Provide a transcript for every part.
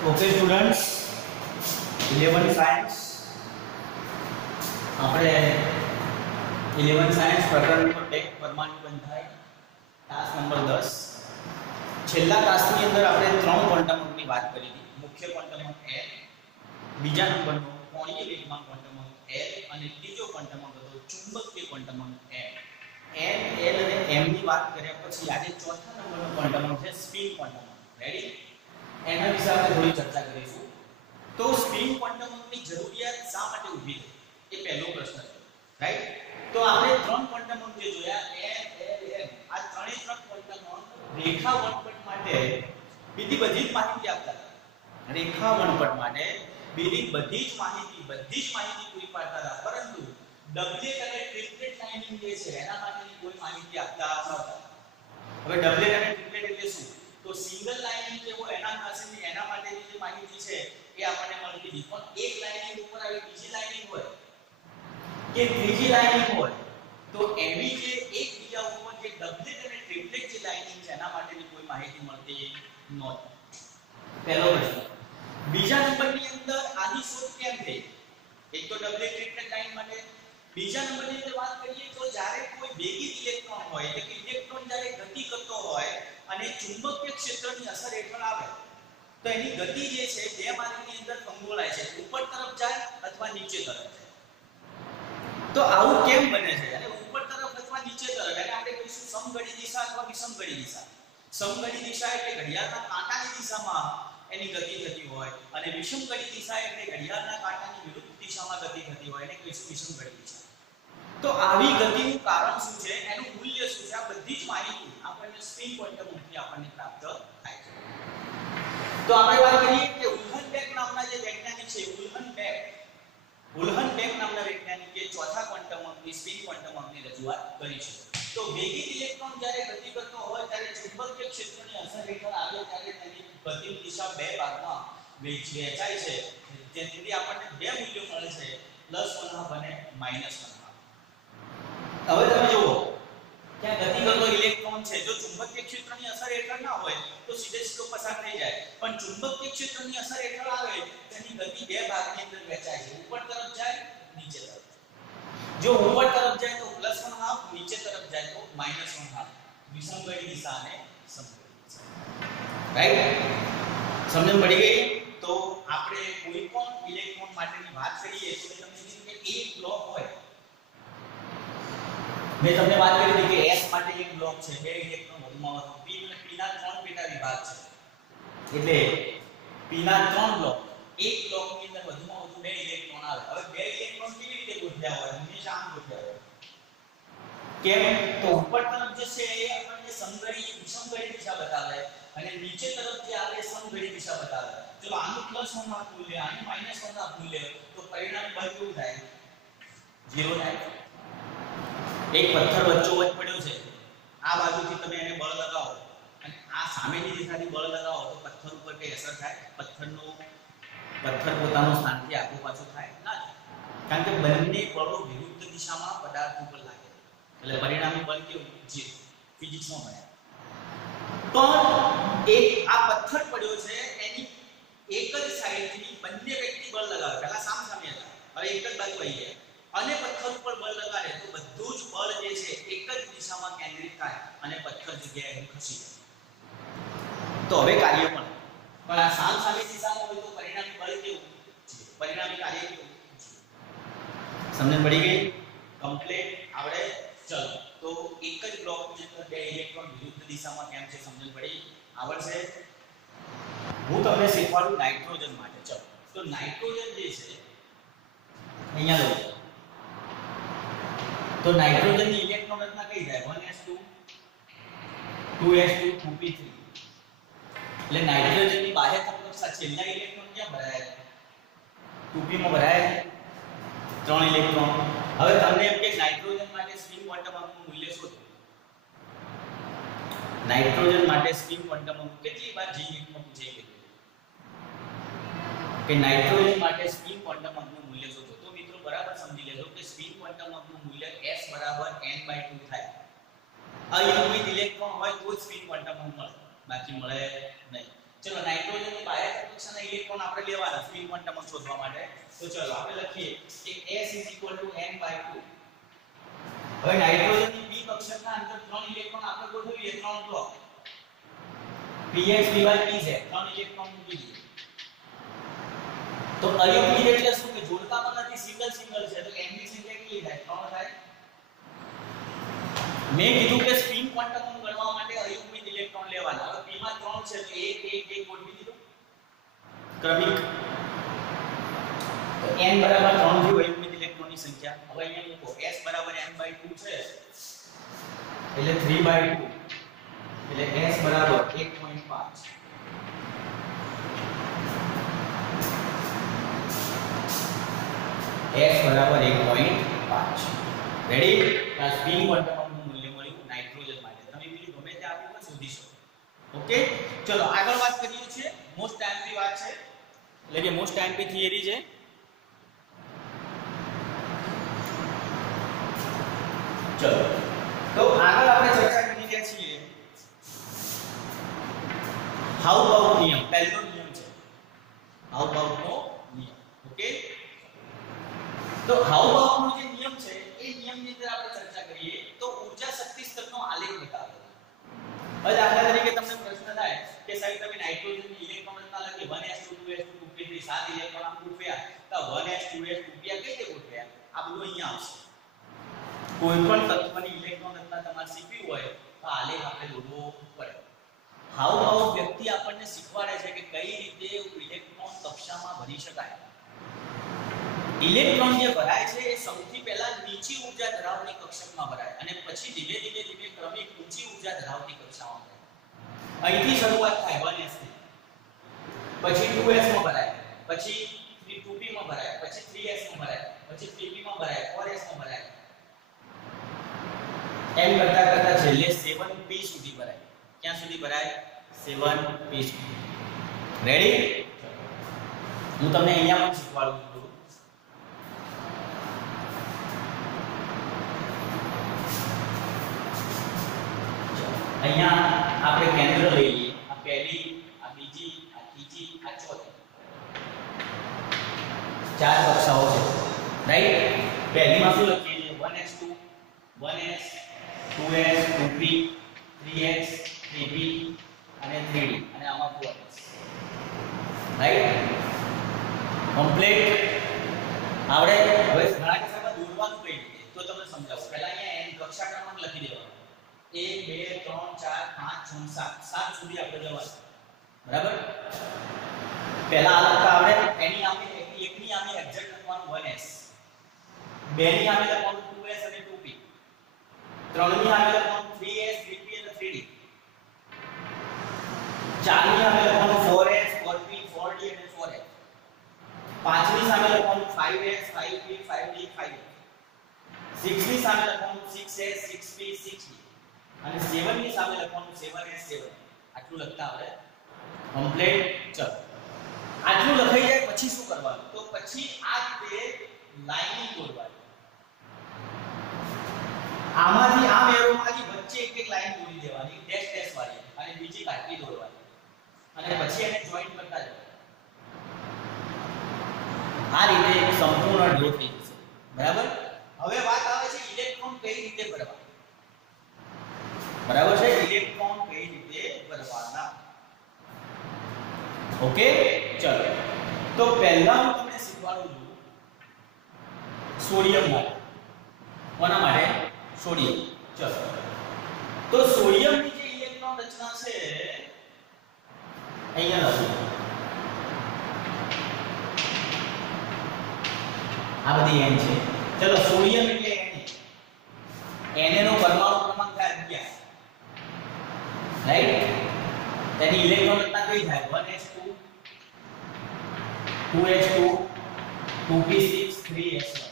Okay students 11 science આપણે 11 science પ્રકરણ number 2 પરમાણુ બંધાય ટાસ્ક નંબર 10 છેલ્લા ટાસ્કની અંદર આપણે ત્રણ ક્વોન્ટમ અંકની વાત કરી હતી મુખ્ય ક્વોન્ટમ અંક L બીજા નંબરનો કોણીય વેગમાન ક્વોન્ટમ અંક L અને ત્રીજો ક્વોન્ટમ અંક હતો ચુંબકીય ક્વોન્ટમ અંક M N L અને M ની વાત કર્યા પછી આજે ચોથા નંબરનો ક્વોન્ટમ અંક છે સ્પિન ક્વોન્ટમ અંક રેડી એના વિશે આપણે થોડી ચર્ચા કરીશું તો સ્પિન ક્વોન્ટમ અંકની જરૂરિયાત શા માટે ઊભી થઈ એ પહેલો પ્રશ્ન છે રાઈટ તો આપણે ત્રણ ક્વોન્ટમ અંક જે જોયા N L M આ ત્રણેય ક્વોન્ટમ અંક રેખા વણપટ માટે બીજી બધી જ માહિતી આપતા હતા રેખા વણપટ માટે બીજી બધી જ માહિતી પૂરી પાડતા હતા પરંતુ ડબલેટ અને ટ્રિપલેટ લાઇનિંગ જે છે એના માટેની કોઈ માહિતી આપતા નહોતા હવે ડબલેટ અને ટ્રિપલેટ એટલે શું તો સિંગલ લાઇનિંગ જે હોય એના માટેની જે માહિતી છે એ આપણને મળતી હતી પણ એક લાઇનિંગ ઉપર આવી બીજી લાઇનિંગ હોય કે ત્રીજી લાઇનિંગ હોય તો એવી જે એકબીજા ઉપર જે ડબલેટ અને ટ્રિપલેટ જે લાઇનિંગ છે એના માટેની કોઈ માહિતી મળતી નહોતી પહેલો પ્રશ્ન બીજા નંબરની અંદર આની શોધ કેમ થઈ એક તો ડબલેટ ટ્રિપલેટ લાઇન માટે બીજા નંબરની અંદર વાત કરીએ તો જ્યારે કોઈ વેગી ઇલેક્ટ્રોન હોય એટલે કે ઇલેક્ટ્રોન જ્યારે ગતિ કરતો હોય અને ચુંબકીય ક્ષેત્રની અસર હેઠળ આવે તો એની ગતિ જે છે બે માર્ગની અંદર ફંગોળાય છે ઉપર તરફ જાય અથવા નીચે તરફ જાય તો આવું કેમ બને છે અને ઉપર તરફ અથવા નીચે તરફ એટલે આપણે કહીશું સમઘડી દિશા અથવા વિષમઘડી દિશા સમઘડી દિશા એટલે ઘડિયાળના કાંટાની દિશામાં એની ગતિ થતી હોય અને વિષમઘડી દિશા એટલે ઘડિયાળના કાંટાની વિરુદ્ધ દિશામાં ગતિ થતી હોય એને કહીશું વિષમઘડી દિશા તો આવી ગતિનું કારણ શું છે એનું મૂલ્ય શું છે આ બધી જ માહિતી આપણને સ્પિન ક્વોન્ટમ અંકથી આપણને પ્રાપ્ત થાય છે તો આપણે વાત કરીએ કે ઉલ્હનબેક નામના જે વૈજ્ઞાનિક છે ઉલ્હનબેક નામના વૈજ્ઞાનિકે ચોથા ક્વોન્ટમ અંકની સ્પિન ક્વોન્ટમ અંકની રજૂઆત કરી છે તો વેગી ઇલેક્ટ્રોન જ્યારે ગતિ કરતો હોય ત્યારે ચુંબકીય ક્ષેત્રની અસર હેઠળ આવે ત્યારે તેની ગતિની દિશા બે ભાગમાં વહેંચાય છે જેથી આપણને બે મૂલ્યો મળે છે +1/2 અને -1/2 હવે તમે જુઓ ત્યાં ગતિ કરતો ઇલેક્ટ્રોન છે જો ચુંબકીય ક્ષેત્રની અસર હેઠળ ના હોય તો સીધો પસાર થઈ જાય પણ ચુંબકીય ક્ષેત્રની અસર હેઠળ આવે તેની ગતિ બે ભાગની અંદર વહેંચાય છે ઉપર તરફ જાય નીચે તરફ જો ઉપર તરફ જાય તો +1/2 નીચે તરફ જાય તો -1/2 વિષમઘડી દિશા અને સમઘડી દિશા રાઈટ સમજણ પડી ગઈ તો આપણે કોઈ પણ ઇલેક્ટ્રોન માટેની વાત કરીએ તો તમને કીધું કે એક બ્લોક હોય મેં તમને વાત કરી હતી કે S માટે એક બ્લોક છે બે ઇલેક્ટ્રોન વધુમાં વધુ P અને P ના ત્રણ પેટા વિભાગ છે એટલે P ના ત્રણ બ્લોક એક બ્લોકની અંદર વધુમાં વધુ બે ઇલેક્ટ્રોન આવે હવે બે ઇલેક્ટ્રોન કેવી રીતે ગોઠવ્યા હોય હંમેશા આમ ગોઠવ્યા હોય કેમ તો ઉપર તરફ જે છે એ આપણને વિષમઘડી દિશા બતાવે અને નીચે તરફ જે આવે સમઘડી દિશા બતાવે ચલો આનું +1/2 મૂલ્ય આનું -1/2 મૂલ્ય તો પરિણામ બળ કેવું થાય 0 થાય એક પથ્થર વચ્ચોવચ પડ્યો છે આ બાજુથી તમે એને બળ લગાવો અને આ સામેની દિશાથી બળ લગાવો તો પથ્થર ઉપર કઈ અસર થાય પથ્થર પોતાનું સ્થાનથી આગળ પાછું થાય ના કારણ કે બંને બળો વિરુદ્ધ દિશામાં પદાર્થ ઉપર લાગે એટલે પરિણામી બળ કેવું 0 ફિઝિક્સમાં મળે પણ એક આ પથ્થર પડ્યો છે એની એક જ સાઈડથી બંને વ્યક્તિ બળ લગાવે પહેલા સામે હતા હવે એક જ બાજુ આવી ગયા અને પથ્થર ઉપર બળ લગાડે તો બધું જ બળ જે છે એક જ દિશામાં કેન્દ્રિત થાય અને પથ્થર જગ્યાએ ખસી જાય તો હવે કાર્ય પણ આ સામે દિશામાં હોય તો પરિણામી બળ કેવું પરિણામી કાર્ય કેવું સમજણ પડી ગઈ કમ્પ્લીટ આવડે ચલો તો એક જ બ્લોકની અંદર બે ઇલેક્ટ્રોન વિરુદ્ધ દિશામાં કેમ છે સમજણ પડી આવડશે હું તમને શીખવાડું નાઇટ્રોજન માટે ચલો તો નાઇટ્રોજન જે છે અહીંયા લો તો નાઇટ્રોજનની ઇલેક્ટ્રોન રચના કઈ થાય 1s2 2s2 2p3 એટલે નાઇટ્રોજનની બાહ્ય તત્વ છેલ્લા ઇલેક્ટ્રોન ક્યાં ભરાયા છે 2p માં ભરાયા છે 3 ઇલેક્ટ્રોન હવે તમને એમ કે નાઇટ્રોજન માટે સ્પિન ક્વોન્ટમ અંકનું મૂલ્ય શોધો નાઇટ્રોજન માટે સ્પિન ક્વોન્ટમ અંક કેટલી વાર જીયુમાં પૂછાઈ ગયું કે નાઇટ્રોજન માટે સ્પિન ક્વોન્ટમ અંકનું મૂલ્ય શોધો તો મિત્રો બરાબર સમજી લેજો કે સ્પિન ક્વોન્ટમ અંકનું મૂલ્ય S = n/2 થાય અયુગ્મિત ઇલેક્ટ્રોન હોય તો જ સ્પિન ક્વોન્ટમ અંક મળે બાકી મળે નહીં ચલો નાઇટ્રોજનની બાહ્ય કક્ષાના ઇલેક્ટ્રોન આપણે લેવાના સ્પિન ક્વોન્ટમ શોધવા માટે. તો ચલો આપણે લખીએ કે s n/2. હવે નાઇટ્રોજનની p કક્ષકના અંદર 3 ઇલેક્ટ્રોન આપણે ગોઠવીએ 3 block px dy pz 3 electron મૂકી દઈએ. તો અયુગ્મિક એટલે શું કે જોડકામાં નથી, સિંગલ સિંગલ છે, તો n ની સંખ્યા કેટલી થાય? 3 થાય. મેં કીધું કે સ્પિન ક્વોન્ટમ ગણવા માટે અયુગ્મિક ઇલેક્ટ્રોન લેવાના. હવે p માં 3 છે તો 1 1 1 ગોઠવી દીધો ક્રમિક. તો n બરાબર 3 થી અયુગ્મિક ઇલેક્ટ્રોનની સંખ્યા. હવે અહીંયા મૂકો s બરાબર n/2 છે એટલે 3/2 એટલે s બરાબર 1.5. s બરાબર 1.5. રેડી? આ સ્પિન ક્વોન્ટમનું મૂલ્ય મળ્યું નાઇટ્રોજન માટે. તમે બીજું ગમે તે આપો તો શોધી શકો. ઓકે, ચલો આગળ વાત કરીએ છીએ. મોસ્ટ ટાઈમની વાત છે, એટલે કે મોસ્ટ ટાઈમની થિયરી છે. ચલો તો આગળ આપણે ચર્ચા કરી રહ્યા છીએ હાઉ-બાઉ નિયમ. પહેલો નિયમ છે હાઉ-બાઉનો નિયમ. ઓકે, તો હાઉ-બાઉનો જે નિયમ છે એ નિયમની અંદર આપણે ચર્ચા કરીએ તો ઊર્જા શક્તિ સ્તરનો આલેખ બતાવે. હવે દાખલા તરીકે તમને પ્રશ્ન થાય કે સાહેબ તમે નાઇટ્રોજનની ઇલેક્ટ્રોન રચના લખી 1s2 2s2 2p3 7 ઇલેક્ટ્રોન આમ ગોઠવ્યા તો 1s 2s 2p કઈ રીતે ગોઠવ્યા? આ બધું અહીંયા આવશે. કોઈ પણ તત્વની ઇલેક્ટ્રોન રચના તમારે શીખવી હોય તો આલેખ આપણે દોરવો પડે. હાઉ-બાઉ વ્યક્તિ આપણને શીખવાડે છે કે કઈ રીતે ઇલેક્ટ્રોન કક્ષામાં ભરી શકાય. ઇલેક્ટ્રોન જે ભરાય છે એ સૌથી પહેલા નીચી ઊર્જા ધરાવતી કક્ષકમાં ભરાય અને પછી ધીમે ધીમે ક્રમિક ઊંચી ઊર્જા ધરાવતી કક્ષામાં ભરાય. અહીંથી શરૂઆત થાય 1s થી, પછી 2s માં ભરાય, પછી 2p માં ભરાય, પછી 3s માં ભરાય, પછી 3p માં ભરાય, 4s માં ભરાય. એમ કરતા કરતા છેલ્લે 7p સુધી ભરાય. ક્યાં સુધી ભરાય? 7p સુધી. રેડી? હું તમને અહીંયા પણ શીખવાડું છું. અહીંયા આપણે કેન્દ્ર લઈ લઈએ. આ પહેલી, આ બીજી, આ ત્રીજી, આ ચોથી. 4 કક્ષાઓ છે. રાઈટ? પહેલીમાં શું લખીએ છીએ? 1s2 1s 2s 2p 3s 3p અને 3d અને આમાં 4s. રાઈટ? કમ્પ્લીટ આવડે? હવે ઘણા કિસ્સામાં દોરવાનું કઈ રીતે તો તમને સમજાવું. પહેલા અહીંયા n કક્ષા ક્રમાંક લખી દેવાનો. 1 2 3 4 5 6 7 સુધી આપણે જવાનું. બરાબર? પહેલા આ લખતા આવડે. એની આમે એકની આમે એક્ઝેક્ટ લખવાનું 1s, બેની આમે લખવાનું 2s અને 2p, ત્રણની આમે લખવાનું 3s 3p અને 3d, ચારની આમે લખવાનું 4s 4p 4d અને 4f, પાંચની સામે લખવાનું 5s 5p 5d 5f, 6 ની સામે લખવાનું 6s 6p 6d અને 7 ની સામે લખવાનું 7s 7. આટલું લખતા આવડે? કમ્પ્લીટ. ચલો આટલું લખાઈ જાય પછી શું કરવાનું? તો પછી આ રીતે લાઈનિંગ દોરવાની. આમાંથી આ એરોમાંથી વચ્ચે એક એક લાઈન દોરી દેવાની, ડેશ ડેશ વાળી, અને બીજી કાટલી દોરવાની અને પછી એને જોઈન્ટ કરતા જવાનું. આ રીતે એક સંપૂર્ણ ડ્રો થઈ જશે. બરાબર? હવે વાત આવે છે ઇલેક્ટ્રોન કઈ રીતે ભરવા. બરાબર છે? ઇલેક્ટ્રોન કઈ રીતે ભરવાના. ઓકે, ચલો તો પહેલા હું તમને શીખવાડું છું સોડિયમ માટે. કોના માટે? સોડિયમ. ચલો તો સોડિયમની જે ઇલેક્ટ્રોન રચના છે અહીંયા લખો. આ બધી n છે. ચલો સોડિયમ એટલે Na નો પરમાણુ ક્રમાંક થાય 11. રાઈટ? તેની ઇલેક્ટ્રોન રચના કઈ થાય? 1s2 2s2 2p6 3s1.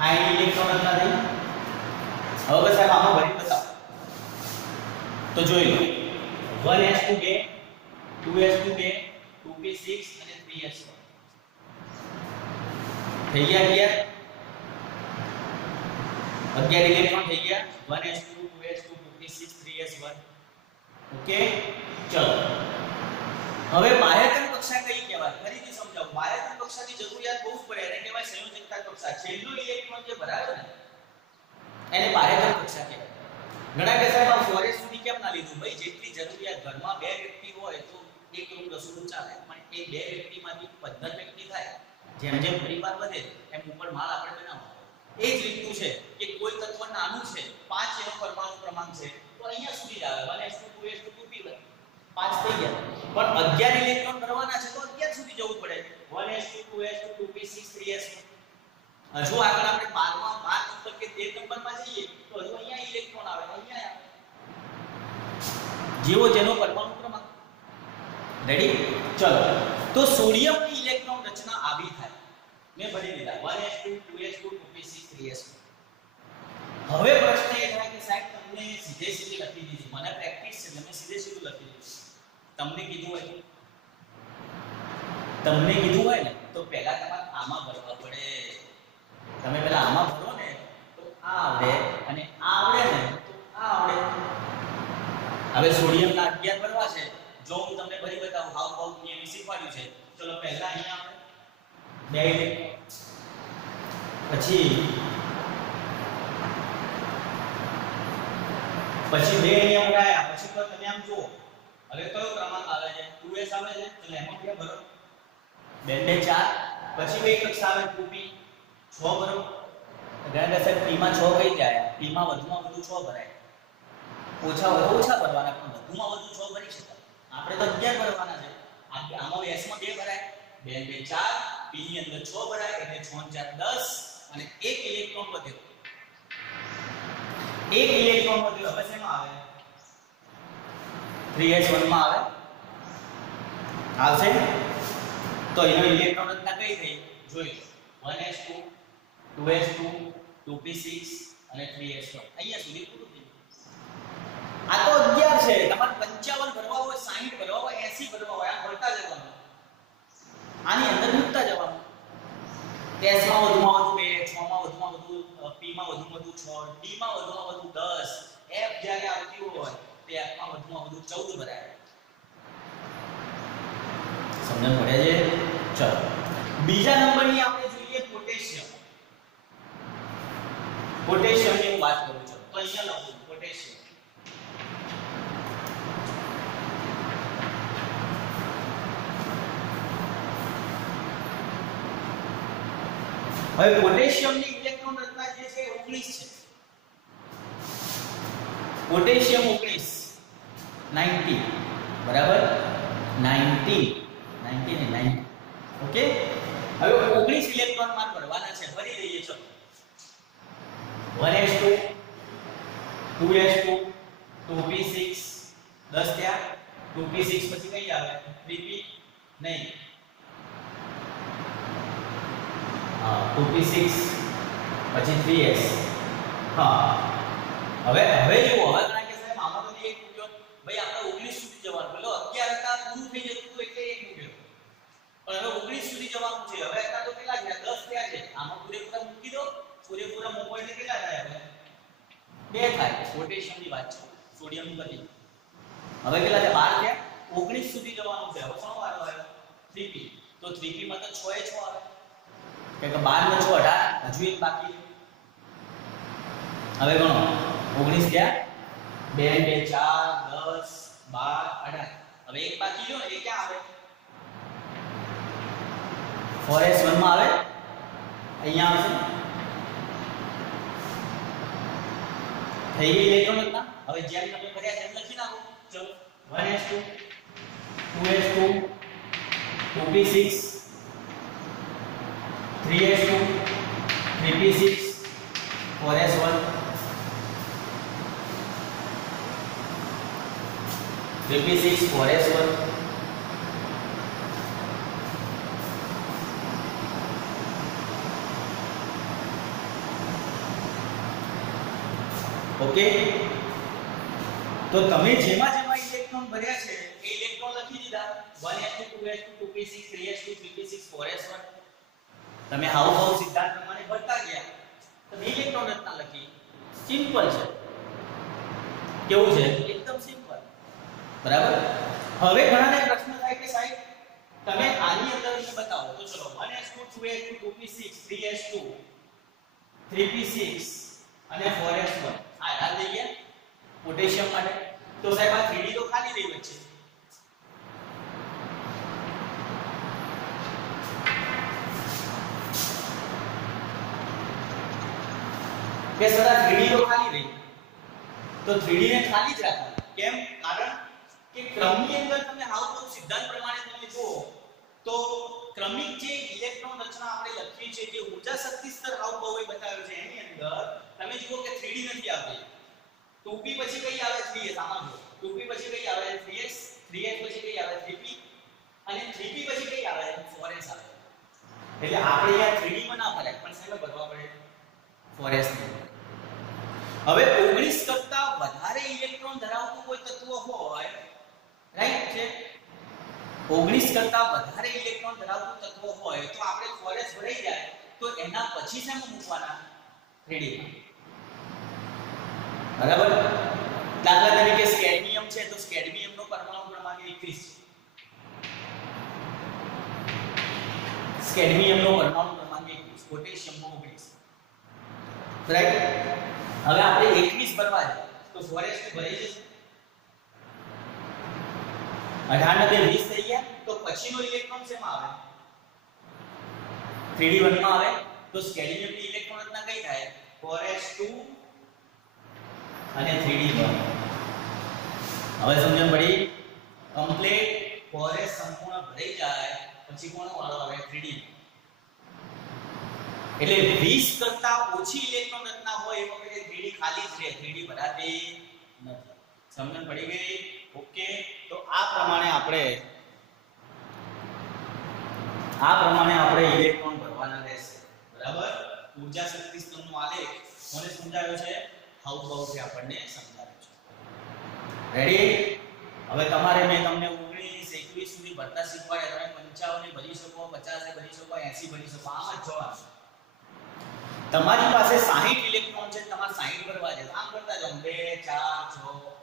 આ એની ઇલેક્ટ્રોન રચના થઈ. હવે સાહેબ આમાં ભરી બતાવો તો જોઈ લો. 1s2 2 2s2 2 2p6 અને 3s1 થઈ ગયા. ક્લિયર? 11 ઇલેક્ટ્રોન થઈ ગયા. 1s2 2s2 2p6 3s1. Okay, ચલો હવે બાહ્યતમ કક્ષાએ કક્ષાની જરૂરિયાત બહુ પડે એને કહેવાય સંયોજકતા કક્ષા. છેલ્લો ઇલેક્ટ્રોન જે ભરાયો ને એને બાહ્યતમ કક્ષા કહેવાય. ઘણા કે સાહેબ આ ફોરેસ સુધી કેમ ના લીધું? ભાઈ જેટલી જરૂરિયાત ઘરમાં બે વ્યક્તિ હોય તો એક રૂમ રસોડું ચાલે, પણ એ બે વ્યક્તિમાંથી 15 વ્યક્તિ થાય, જેમ જેમ પરિવાર વધે એમ ઉપર માળ આપણે બનાવવો. એ જ રીતનું છે કે કોઈ તત્વ નાનું છે, 5 એનો પરમાણુ ક્રમાંક છે તો અહીંયા સુધી જ આવે 1s2 2s2 2p1 5 થઈ ગયા. પણ 11 ઇલેક્ટ્રોન ભરવાના છે તો 11 સુધી જવું પડે, 1s2 2s2 2p6 3s2. હજુ આગળ આપણે 12 નંબર કે 13 નંબરમાં જઈએ તો હજુ અહીંયા ઇલેક્ટ્રોન આવે, અહીંયા આવે જેવો જેનો પરમાણુ ક્રમાંક. રેડી? ચલો, તો સોડિયમની ઇલેક્ટ્રોન રચના આવી થાય. મેં ભરી દીધા 1s2 2s2 2p6 3s2. હવે પ્રશ્ન એ થાય કે સાહેબ તમને સીધે સીધી લખી દીધી, મને પ્રેક્ટિસ છે તમે સીધે સીધું લખી દીધું. તમને કીધું હોય ને તો પહેલા તમારે આમાં ભરવા પડે. તમે પહેલા આમાં ભરો ને તો આ આવડે અને આ આવડે ને તો આ આવડે. હવે સોડિયમના 11 ભરવા છે, જો હું તમને ભરી બતાવું હાઉ હાઉ નિયમ શીખવાડ્યું છે. ચલો પહેલા અહીંયા આપણે બે ઇલેક્ટ્રોન, પછી બે અહીંયા ઉડાયા, પછી તો તમે આમ જુઓ હવે કયો ક્રમાંક આવે છે? 2s આવે છે, તો એમાં બે ભરો, 2 2 4, પછી બે કક્ષા આવે 2p 6 ભરો. ઘણા સાહેબ p માં 6 કઈ જાય? p માં વધુમાં વધુ 6 ભરાય, ઓછા ભરવાના, પણ વધુમાં વધુ 6 ભરી શકાય. આપણે તો 11 ભરવાના છે. આમાં s માં 2 ભરાય, 2 2 4, p ની અંદર 6 ભરાય એટલે 6 4 10 અને એક ઇલેક્ટ્રોન વધ્યો. એક ઇલેક્ટ્રોન વધ્યો હવે શેમાં આવે? 3s1 માં આવે. આવશે તો એનો ઇલેક્ટ્રોન રચના કઈ થઈ જોઈ લો. 1s2 2s2 2p6 અને 3s1 અહીંયા સુધી પૂરું થઈ ગયું. આ તો 11 છે, તમારે 55 ભરવા હોય, 60 ભરવા હોય, 80 ભરવા હોય, આ ભરતા જવાનું, આની અંદર મૂકતા જવાનું. s માં વધુમાં વધુ 2, 6 માં વધુમાં વધુ, p માં વધુમાં વધુ 6, d માં વધુમાં વધુ 10, f જ્યારે આવતી હોય તે f માં વધુમાં વધુ 14 ભરાય. સમજણ પડે છે? ચલો બીજા નંબરની આપણે જોઈએ પોટેશિયમ. પોટેશિયમની હું વાત કરું છું તો અહીંયા લખું પોટેશિયમ. હવે પોટેશિયમની ઇલેક્ટ્રોન રચના જે છે 19 છે. પોટેશિયમ 19 90 બરાબર 90 ઓકે. હવે 19 ઇલેક્ટ્રોન માર ભરવાના છે, ભરી દઈએ ચલો. 1s2 2s2 2p6 10 થયા, 2p6 પછી કઈ આવે? 3p નહીં, 2p6 પછી 3s. હા હવે જુઓ, હવે ઘણા કે સાહેબ આમાં તો એક મૂક્યો, ભાઈ આપણે 19 સુધી જવાનું, પેલો 11 હતા પૂરું થઈ જતું હતું એટલે એક મૂક્યો, પણ હવે 19 સુધી જવાનું છે. હવે હતા તો કેટલા થયા? 10 થયા છે. આમાં પૂરેપૂરા મૂકી દો, પૂરેપૂરા મૂકો એટલે કેટલા થાય? હવે 2 થાય. પોટેશિયમની વાત છે, સોડિયમની બધી. હવે કેટલા છે? 12 થયા. 19 સુધી જવાનું છે. હવે શું વારો આવ્યો? 3p. તો 3p માં તો 6 એ 6 આવે કે 12 ને 6 18, હજુ એક બાકી. હવે ગણો 19 થયા, 2 2 4 10 12 18. હવે એક બાકી લ્યો ને, એ ક્યાં આવે? 4s1 માં આવે, અહીંયા આવશે. થઈ ગઈ ઇલેક્ટ્રોન રચના. હવે જેમ તમે કર્યા તેમ લખી નાખો. ચલો 1s2 2s2 2p6 3s2 3p6 4s1 3p6 4s1 okay. તો તમે જેમાં ઇલેક્ટ્રોન ભર્યા છે એ ઇલેક્ટ્રોન લખી દીધા. 1s2 2s2 2p6 3s2 3p6 4s1. તમે હાઉ હાઉ સિદ્ધાંત પ્રમાણે ભરતા ગયા, તમે ઇલેક્ટ્રોન રચના લખી. સિમ્પલ છે. કેવું છે? એકદમ સિમ્પલ. બરાબર. હવે ઘણાને પ્રશ્ન થાય કે સાહેબ તમે આની અંદર બતાવો. તો ચલો 1s2 2s2 2p6 3s2 3p6 અને 4s1 આ યાદ થઈ ગયા પોટેશિયમ માટે. તો સાહેબ આ 3d તો ખાલી રહી વચ્ચે. કે સદા 3d તો ખાલી રહી. તો 3d ને ખાલી જ રાખો. કેમ? કારણ કે ક્રમની અંદર તમે હાઉસ સિદ્ધાંત પ્રમાણે તમે જુઓ તો ક્રમિક જે ઇલેક્ટ્રોન રચના આપણે લખી છે જે ઊર્જા શક્તિ સ્તર હાઉસ બતાવ્યો છે એની અંદર તમે જુઓ કે 3d નથી આવતી. 2p પછી કઈ આવે 3s આમાં જુઓ. 2p પછી કઈ આવે 3s 3s પછી કઈ આવે 3p અને 3p પછી કઈ આવે 4s આવે. એટલે આપણે અહીંયા 3d માં ના ફરાય પણ સાહેબ ભરવા પડે 4s ને. હવે 19 કરતા વધારે ઇલેક્ટ્રોન ધરાવતું કોઈ તત્વ હોય રાઈટ છે 19 કરતા વધારે ઇલેક્ટ્રોન ધરાવતું તત્વ હોય તો આપણે 4s ભરાઈ જાય તો એના પછી શેમાં મૂકવાના 3d માં. બરાબર. દાખલા તરીકે સ્કેડમિયમ છે તો સ્કેડમિયમ નો પરમાણુ ક્રમાંક 21 છે. સ્કેડમિયમ નો પરમાણુ ક્રમાંક 21 પોટેશિયમ નો 19 રાઈટ. હવે આપણે 21 ભરવા છે તો 4s ને ભરાઈ જશે 18 ને 20 થઈ ગયા તો પછીનો ઇલેક્ટ્રોન શેમાં આવે 3d1 માં આવે તો સ્કેડમિયમ ની ઇલેક્ટ્રોન રચના કઈ થાય 4s2 અને 3d1. હવે સમજણ પડી કમ્પ્લીટ 4s સંપૂર્ણ ભરાઈ જાય પછી કોનો વાળો આવે 3d. એટલે 20 કરતા ઓછી ઇલેક્ટ્રોન રચના હોય એ વખતે 3d ખાલી જ રહે 3d ભરાતી નથી. સમજણ પડી ગઈ? ઓકે. તો આ પ્રમાણે આપણે ઇલેક્ટ્રોન ભરવાના રહેશે. બરાબર. ઊર્જા શક્તિ સ્તંભનો આલેખ કોને સમજાવ્યો છે હાઉસબાઉથી આપણને સમજાવ્યો છે. રેડી. હવે તમારે મેં તમને 19 21 સુધી ભરતા શીખવાડ્યા. તમે 55 ભરી શકો 50 ભરી શકો 80 ભરી શકો આમ જ જવાનું. તમારી પાસે 60 ઇલેક્ટ્રોન છે તમારે 60 ભરવા છે. આમ કરતા જાઓ 2 4 6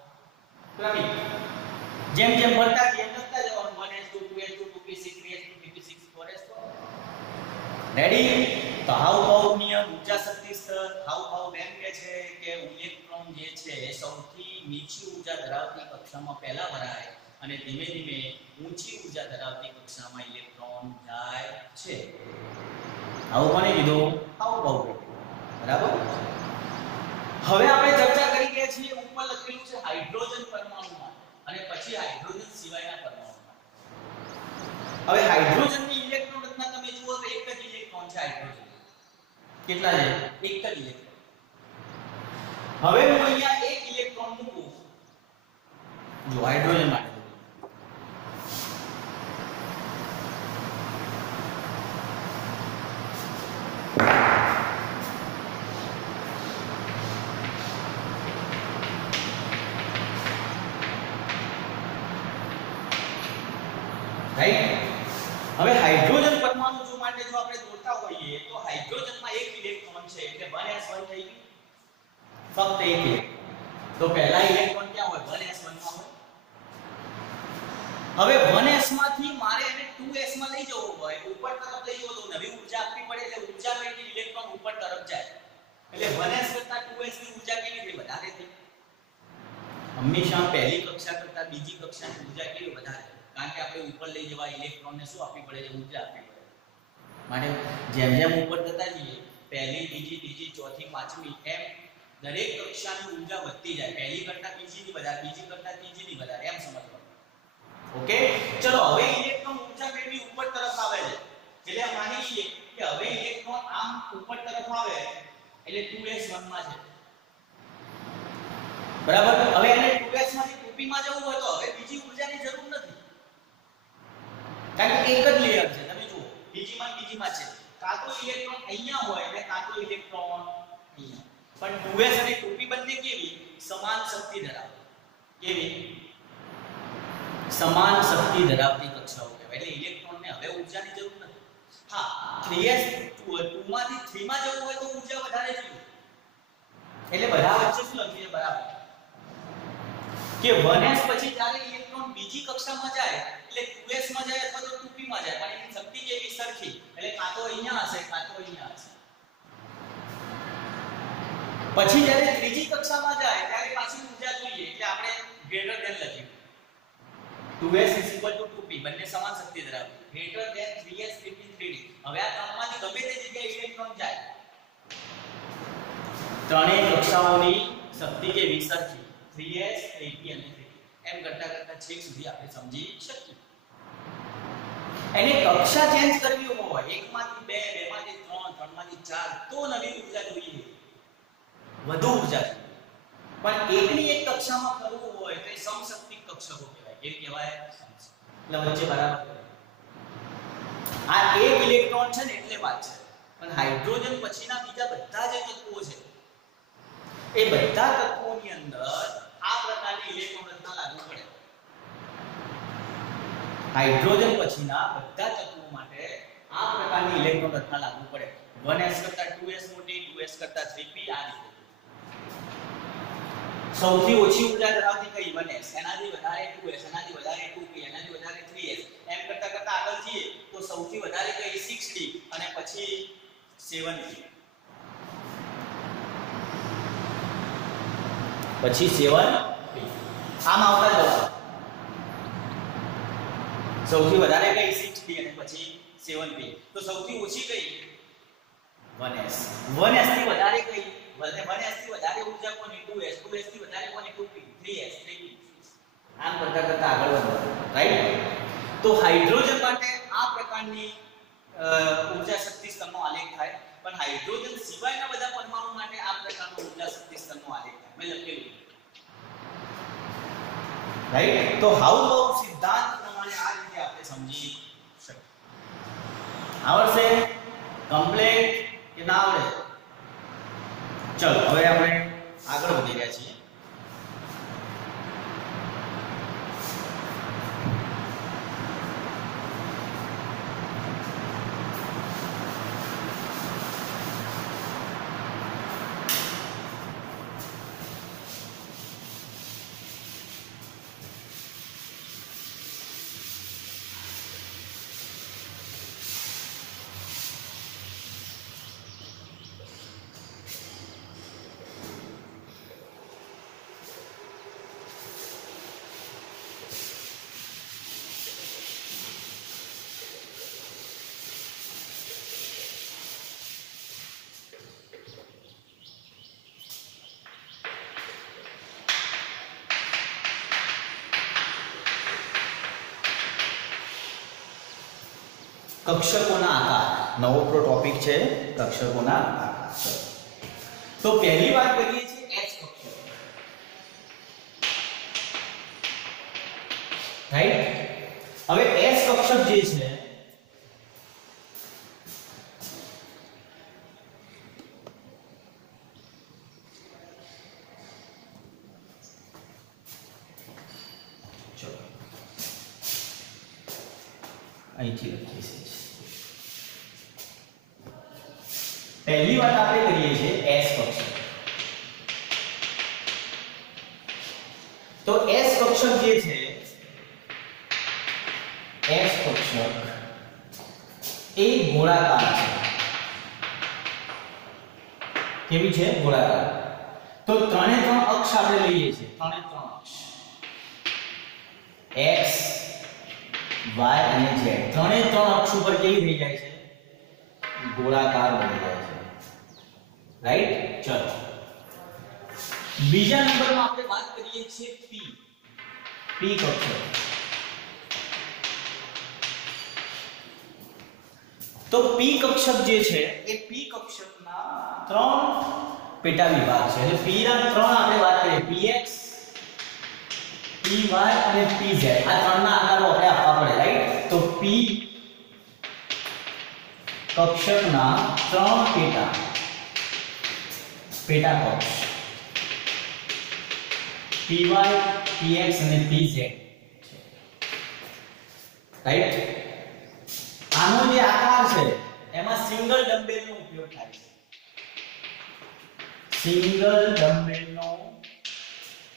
ક્રમિક જેમ જેમ ભરતા જેમ લખતા જવાનું 1s2 2s2 2p6 3s2 3p6 4s2. Ready. તો હાઉ નિયમ ઊર્જા શક્તિ સ્તર હાઉ એમ કહે છે કે ઇલેક્ટ્રોન જે છે સૌથી નીચી ઊર્જા ધરાવતી કક્ષામાં પહેલા ભરાય અને ધીમે ધીમે ઊંચી ઊર્જા ધરાવતી કક્ષામાં ઇલેક્ટ્રોન જાય છે. આવું કોને કીધું હાઉ. બરાબર. હવે આપણે ચર્ચા કરી ગયા છીએ ઉપર લખેલું છે હાઇડ્રોજન પરમાણુમાં અને પછી હાઇડ્રોજન સિવાયના પરમાણુમાં. હવે હાઇડ્રોજનની ઇલેક્ટ્રોન રચના તમે જુઓ તો એક જ ઇલેક્ટ્રોન છે હાઇડ્રોજન. કેટલા છે? એક જ ઇલેક્ટ્રોન. હવે હું અહીંયા એક ઇલેક્ટ્રોન મૂકું જો હાઇડ્રોજન માટે રાઈટ. હવે હાઇડ્રોજન પરમાણુ જો માટે જો આપણે દોરતા હોઈએ તો હાઇડ્રોજનમાં એક ઇલેક્ટ્રોન છે એટલે 1s1 થઈ ગયું. ફક્ત એક ઇલેક્ટ્રોન. તો પહેલા ઇલેક્ટ્રોન ક્યાં હોય 1s1 માં હોય. હવે 1s માંથી મારે એને 2s માં લઈ જવો હોય ઉપર તરફ લઈ જવો તો નવી ઊર્જા આપવી પડે એટલે ઊર્જા પેટી ઇલેક્ટ્રોન ઉપર તરફ જાય. એટલે 1s કરતા 2s ની ઊર્જા કેવી રીતે વધારે થઈ? હંમેશા પહેલી કક્ષા કરતા બીજી કક્ષાની ઊર્જા કેવી વધારે? કારણ કે આપણે ઉપર લઈ જવા ઇલેક્ટ્રોનને શું આપવી પડે છે ઊર્જા આપવી પડે. માટે જેમ જેમ ઉપર જતા જઈએ પહેલી બીજી ત્રીજી ચોથી પાંચમી એમ દરેક કક્ષાની ઊર્જા વધતી જાય. પહેલી કરતા બીજીની વધારે બીજી કરતા ત્રીજીની વધારે એમ સમજવાનું. ઓકે. ચલો હવે ઇલેક્ટ્રોન ઊર્જા પેટી ઉપર તરફ આવે છે એટલે માની લઈએ કે હવે ઇલેક્ટ્રોન આમ ઉપર તરફ આવે એટલે 2s1 માં છે. બરાબર. હવે એને 2s માંથી 2p માં જવું હોય તો હવે બીજી ઊર્જાની જરૂર નથી. કારણ કે એક જ લેયર છે. તમે જુઓ બીજીમાં છે કાં તો ઇલેક્ટ્રોન અહીંયા હોય અને કાં તો ઇલેક્ટ્રોન અહીંયા. પણ 2s અને 2p બંને કેવી સમાન શક્તિ ધરાવે. કેવી સમાન શક્તિ ધરાવતી કક્ષાઓ કહેવાય. એટલે ઇલેક્ટ્રોનને હવે ઊર્જાની જરૂર નથી. હા 3s 2 માંથી 3 માં જવું હોય તો ઊર્જા વધારે જોઈએ. એટલે બધા વચ્ચે શું લખીએ બરાબર કે 1s પછી જ્યારે ઇલેક્ટ્રોન બીજી કક્ષામાં જાય એટલે 2s માં જાય અથવા તો 2p 2p માં જાય પણ એની શક્તિ જેવી સરખી એટલે કાં તો અહીંયા હશે કાં તો અહીંયા હશે. પછી જ્યારે ત્રીજી કક્ષામાં જાય ત્યારે પાછી ઊર્જા જોઈએ એટલે આપણે ગ્રેટર ધેન લખીએ 2s 2p બંને સમાન શક્તિ ધરાવે greater than 3s 3p 3d. હવે આ ત્રણમાંથી ગમે તે જગ્યાએ ઇલેક્ટ્રોન જાય ત્રણેય કક્ષાઓની શક્તિ જેવી સરખી 3s 3p અને 3d એમ કરતા કરતા છેક સુધી આપણે સમજી શકીએ. એને કક્ષા ચેન્જ કરવી હોય એકમાંથી બે બેમાંથી ત્રણ ત્રણમાંથી ચાર તો નવી ઊર્જા જોઈએ વધુ ઊર્જા જોઈએ. પણ એકની એક કક્ષામાં ફરવું હોય તો એ સમશક્તિ કક્ષકો કહેવાય. એ કહેવાય એટલે વચ્ચે બરાબર આ એક ઇલેક્ટ્રોન છે ને એટલે વાત છે. પણ હાઇડ્રોજન પછીના બીજા બધા જે તત્વો છે એ બધા તત્વોની અંદર આ પ્રકારની ઇલેક્ટ્રોન રચના લાગુ પડે. હાઇડ્રોજન પછીના બધા તત્વો માટે આ પ્રકારની ઇલેક્ટ્રોન રચના લાગુ પડે. 1s કરતા 2s મોટી 2s કરતા 3p આ રીતે. સૌથી ઓછી ઊર્જા ધરાવતી કઈ 1s એનાથી વધારે 2s એનાથી વધારે 2p એનાથી વધારે 3s એમ કરતા કરતા આગળ જઈએ તો સૌથી વધારે કઈ 6d અને પછી 7p પછી 7p આમ આવતા જવા. સૌથી વધારે કઈ 6d અને પછી 7p તો સૌથી ઓછી કઈ 1s 1s થી વધારે કઈ 1s થી વધારે ઊર્જા કોની 2s 2s થી વધારે કોની 2p 3s 3p આમ કરતા કરતા આગળ વધો. રાઈટ. તો હાઇડ્રોજન માટે આ પ્રકારની ઊર્જા શક્તિ સ્તરનો આલેખ થાય પણ હાઇડ્રોજન સિવાયના બધા પરમાણુ માટે આ પ્રકારનો ઊર્જા શક્તિ સ્તરનો આલેખ થાય. મેં લખેલું રાઈટ. તો હાઉ સિદ્ધાંત પ્રમાણે આ રીતે આપણે સમજી શકીએ. આવડશે કમ્પ્લીટ કે ના આવડે? ચલો હવે આપણે આગળ વધી રહ્યા છીએ. કક્ષકોના આકાર નવો ટોપિક છે કક્ષકોના આકાર. તો પહેલી વાત કરીએ છીએ H કક્ષક. રાઈટ. હવે S કક્ષક જે છે અહીંથી લખીએ છીએ. પહેલી વાત આપણે કરીએ છીએ S કક્ષક. તો S કક્ષક જે છે S કક્ષક એ ગોળાકાર છે. કેવી છે? ગોળાકાર. તો ત્રણે ત્રણ અક્ષ આપણે લઈએ છીએ. ત્રણે ત્રણ અક્ષ x y અને z ત્રણે ત્રણ અક્ષ ઉપર કેવી થઈ જાય છે? ગોળાકાર બની જાય છે. રાઈટ. ચલો બીજા નંબરમાં આપણે વાત કરીએ છીએ p કક્ષક. તો p કક્ષક જે છે એ p કક્ષકના ત્રણ પેટા વિભાગ છે. એટલે p ના ત્રણ આપણે વાત કરીએ px py અને pz આ ત્રણના આકારો આપણે આપવા પડે. રાઈટ. તો p કક્ષકના ત્રણ પેટા કક્ષ py px અને pz. રાઈટ. આનો જે આકાર છે એમાં સિંગલ ડમ્બેલનો ઉપયોગ થાય છે. સિંગલ ડમ્બેલનો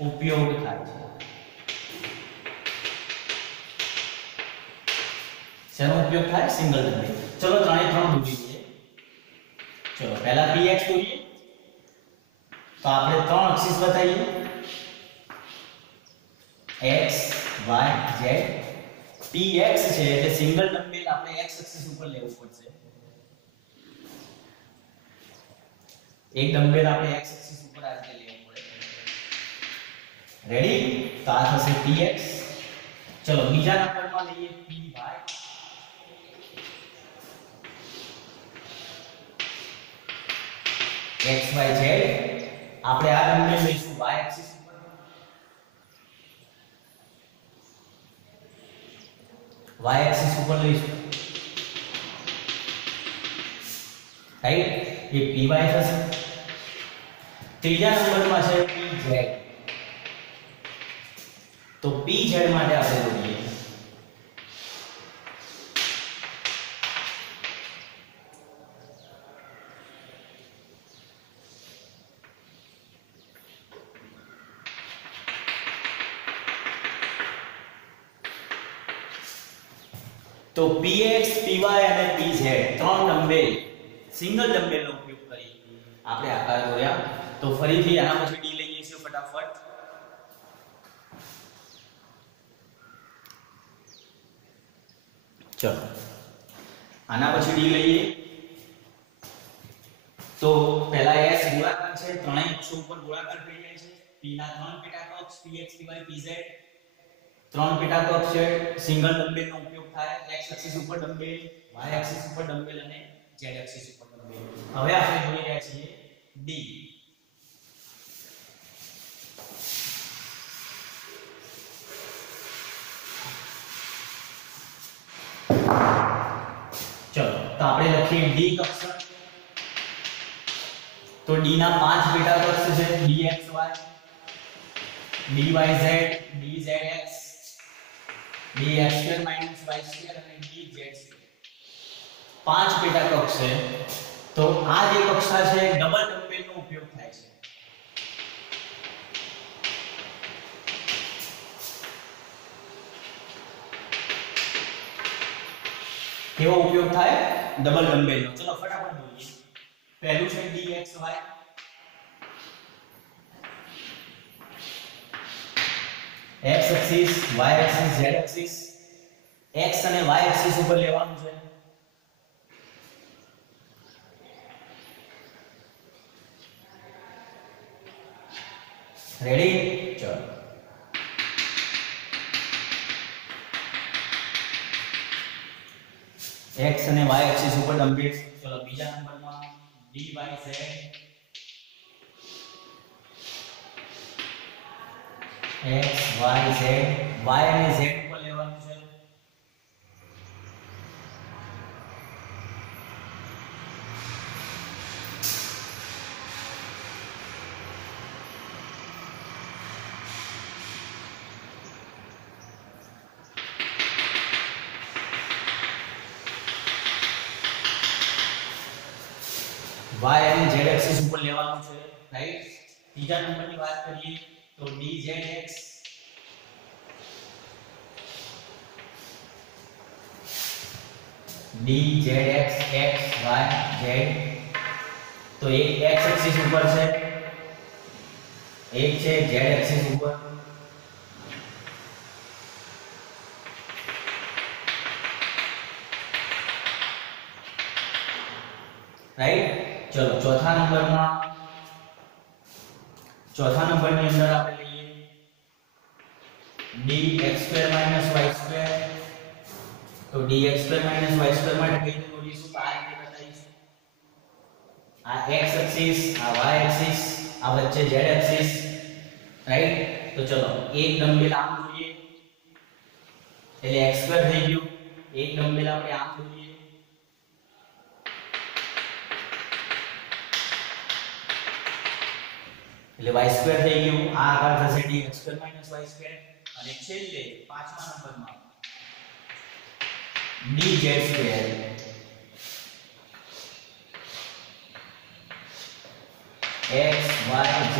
ઉપયોગ થાય છે. શેનો ઉપયોગ થાય? Single dumbbell. ચલો ત્રણે ત્રણ દોરી દઈએ. ચલો પહેલા px દોરીએ. તો આપણે ત્રણ એક્સિસ બતાવીએ, x y z. px છે એટલે સિંગલ ડમ્બેલ આપણે x એક્સિસ ઉપર લેવું પડશે. એક ડમ્બેલ આપણે x એક્સિસ ઉપર આ રીતે લેવું પડે. રેડી? તો આ થશે px. ચલો બીજા નંબરમાં લઈએ py. x y z આપણે આ ડમ્બેલ લઈશું y એક્સિસ ઉપર. y એક્સિસ ઉપર લઈશું. રાઈટ? ये py થશે. ત્રીજા નંબરમાં છે pz. તો pz માટે આપણે દોરીએ. તો px py અને pz ત્રણ ડમ્બેલ સિંગલ ડમ્બેલનો ઉપયોગ કરી આપણે આકાર દોર્યા. તો ફરીથી આના પછી ડી લઈએ છીએ ફટાફટ. ચલો આના પછી ડી લઈએ. તો પહેલા s ગોળાકાર છે, ત્રણેય અક્ષો ઉપર ગોળાકાર થઈ જાય છે. p ના ત્રણ પેટાકક્ષ px py pz ત્રણ પેટાકક્ષ છે. સિંગલ ડમ્બેલનો ઉપયોગ થાય. x એક્સિસ ઉપર ડમ્બેલ, y એક્સિસ ઉપર ડમ્બેલ અને z એક્સિસ ઉપર ડમ્બેલ. હવે આપણે જોઈ રહ્યા છીએ d. ચલો તો આપણે લખીએ d કક્ષક. તો d ના પાંચ પેટાકક્ષ છે, dxy, dyz, dzx, dx2 y2 અને dz2. પાંચ પેટાકક્ષ છે. તો આ જે કક્ષા છે ડબલ ડમ્બેલનો ઉપયોગ થાય છે. કેવો ઉપયોગ થાય? ડબલ ડમ્બેલનો. ચલો ફટાફટ બોલીએ. પહેલું છે dxy, x axis, y axis, z axis. x અને y એક્સિસ ઉપર લેવાનું છે. રેડી? ચલો x અને y એક્સિસ ઉપર ડમ્બેલ. ચલો બીજા નંબરમાં dyz, x y z, y અને z ઉપર લેવાનું છે. y અને z એક્સિસ ઉપર લેવાનું છે. રાઈટ? ત્રીજા નંબરની વાત કરીએ તો dzx, dzx x y z. તો એક x એક્સિસ ઉપર છે, એક છે z એક્સિસ ઉપર. રાઈટ? ચલો ચોથા નંબરની અંદર આપણે લઈએ dx2 y2. તો dx2 y2 માટે કઈ રીતે દોરીશું? આ રીતે બતાવીશું. આ x એક્સિસ, આ y એક્સિસ, આ વચ્ચે z એક્સિસ. રાઈટ? તો ચલો એક ડમ્બેલ આમ દોરીએ એટલે x2 થઈ ગયું. એક ડમ્બેલ આપણે આમ દોરીએ એટલે y2 થઈ ગયું. આ આકાર થશે dx2 y2. અને છેલ્લે પાંચમા નંબરમાં dz2 x y z.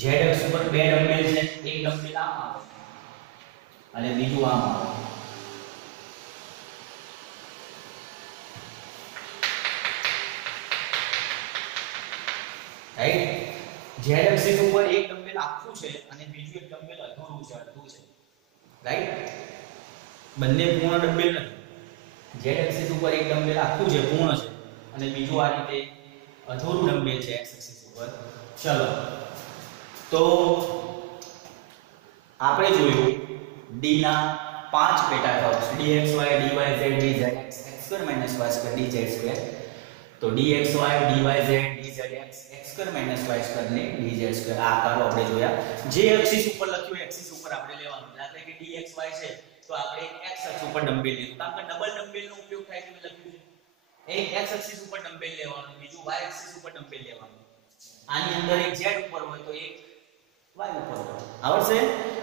z અક્ષ ઉપર બે ડમ્બેલ છે, એક ડમ્બેલ આમ આવે અને બીજું આમ આવે. રાઈટ z એક્સિસ ઉપર એક ડમ્બેલ આખું છે અને બીજું એક ડમ્બેલ અધૂરું છે રાઈટ બંને પૂર્ણ ડમ્બેલ નથી z એક્સિસ ઉપર એક ડમ્બેલ આખું છે પૂર્ણ છે અને બીજું આ રીતે અધૂરું ડમ્બેલ છે x એક્સિસ ઉપર ચલો તો આપણે જોયું d ના 5 પેટા curves dxy dyz dzx x2 y2 dz2 તો dxy dyz dzx x2 y2 ને dz2 આ આકારો આપણે જોયા જે એક્સિસ ઉપર લખ્યું એક્સિસ ઉપર આપણે લેવાનું દાખલા કે dxy છે તો આપણે x અક્ષ ઉપર ડમ્બેલ લેવું કારણ કે ડબલ ડમ્બેલ નો ઉપયોગ થાય છે લખ્યું છે એક x એક્સિસ ઉપર ડમ્બેલ લેવાનું બીજું y એક્સિસ ઉપર ડમ્બેલ લેવાનું આની અંદર એક z ઉપર હોય તો એક y ઉપર હોય આવડશે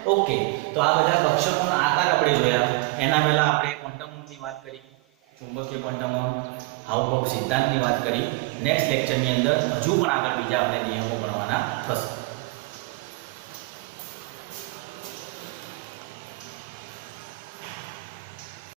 ઓકે તો આ બધા કક્ષકોનો આકાર આપણે જોયા એના પહેલા આપણે ક્વોન્ટમની વાત કરી ચુંબકીય ક્વોન્ટમ હાઉ સિદ્ધાંતની વાત કરી નેક્સ્ટ લેક્ચરની અંદર હજુ પણ આગળ બીજા આપણે નિયમો ભણવાના થશે